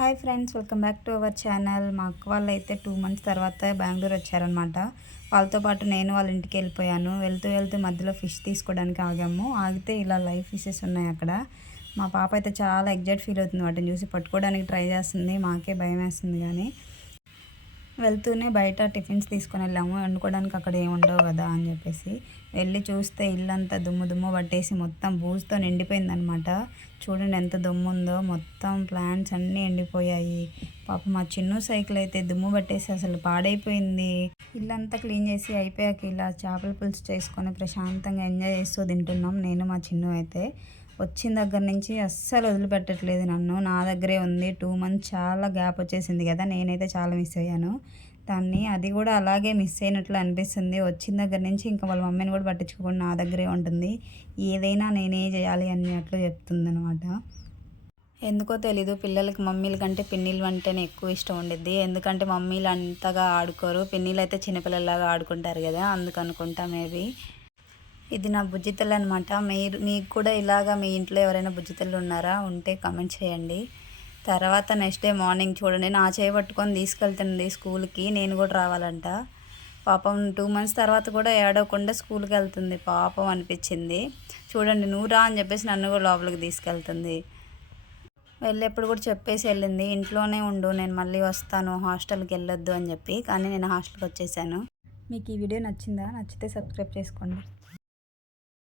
Hi friends, welcome back to our channel. మా అక్క వాళ్ళు అయితే 2 మంత్స్ తర్వాత బెంగళూరు వచ్చారనమాట. వాళ్ళతో పాటు నేను వాళ్ళ ఇంటికి వెళ్ళిపోయాను. వెళ్తూ వెళ్తూ మధ్యలో ఫిష్ తీసుకోవడానికి ఆగాము. ఆగితే ఇలా లైవ్ ఫిషెస్ ఉన్నాయి అక్కడ. మా పాప అయితే చాలా ఎగ్జైట్ ఫీల్ అవుతుంది. వాటిని చూసి పట్టుకోవడానికి ట్రై చేస్తుంది. మాకే భయం వేస్తుంది. కానీ వెళ్తూనే బయట టిఫిన్స్ తీసుకొని వెళ్ళాము. వండుకోవడానికి అక్కడ ఏమి ఉండవు కదా అని చెప్పేసి వెళ్ళి చూస్తే ఇల్లంతా దుమ్ము దుమ్ము పట్టేసి మొత్తం బూజుతో నిండిపోయిందనమాట. చూడండి ఎంత దుమ్ము ఉందో, మొత్తం ప్లాంట్స్ అన్నీ ఎండిపోయాయి. పాప మా చిన్న సైకిల్ అయితే దుమ్ము పట్టేసి అసలు పాడైపోయింది. ఇల్లంతా క్లీన్ చేసి అయిపోయాక ఇలా చేపల పులుసు చేసుకొని ప్రశాంతంగా ఎంజాయ్ చేస్తూ తింటున్నాం నేను మా చిన్ను అయితే. వచ్చిన దగ్గర నుంచి అస్సలు వదిలిపెట్టట్లేదు నన్ను. నా దగ్గరే ఉంది. 2 మంత్స్ చాలా గ్యాప్ వచ్చేసింది కదా, నేనైతే చాలా మిస్ అయ్యాను దాన్ని. అది కూడా అలాగే మిస్ అయినట్లు అనిపిస్తుంది. వచ్చిన దగ్గర నుంచి ఇంకా వాళ్ళ మమ్మీని కూడా పట్టించుకోకుండా నా దగ్గరే ఉంటుంది. ఏదైనా నేనే చేయాలి అన్నట్లు చెప్తుంది అనమాట. ఎందుకో తెలీదు, పిల్లలకి మమ్మీల కంటే పిన్నిలు అంటేనే ఎక్కువ ఇష్టం ఉండిద్ది. ఎందుకంటే మమ్మీలు అంతగా ఆడుకోరు, పిన్నిలు అయితే చిన్నపిల్లలాగా ఆడుకుంటారు కదా, అందుకనుకుంటా మేబీ. ఇది నా బుజ్జితల్లి అనమాట. మీకు కూడా ఇలాగా మీ ఇంట్లో ఎవరైనా బుజ్జితల్లు ఉన్నారా? ఉంటే కమెంట్ చేయండి. తర్వాత నెక్స్ట్ డే మార్నింగ్ చూడండి, నా చేయి పట్టుకొని తీసుకెళ్తుంది స్కూల్కి. నేను కూడా రావాలంట. పాపం 2 మంత్స్ తర్వాత కూడా ఏడవకుండా స్కూల్కి వెళ్తుంది. పాపం అనిపించింది. చూడండి, నువ్వు రా అని చెప్పేసి నన్ను కూడా లోపలికి తీసుకెళ్తుంది. వెళ్ళేప్పుడు కూడా చెప్పేసి వెళ్ళింది, ఇంట్లోనే ఉండు, నేను మళ్ళీ వస్తాను, హాస్టల్కి వెళ్ళొద్దు అని చెప్పి. కానీ నేను హాస్టల్కి వచ్చేసాను. మీకు ఈ వీడియో నచ్చిందా? నచ్చితే సబ్స్క్రైబ్ చేసుకోండి.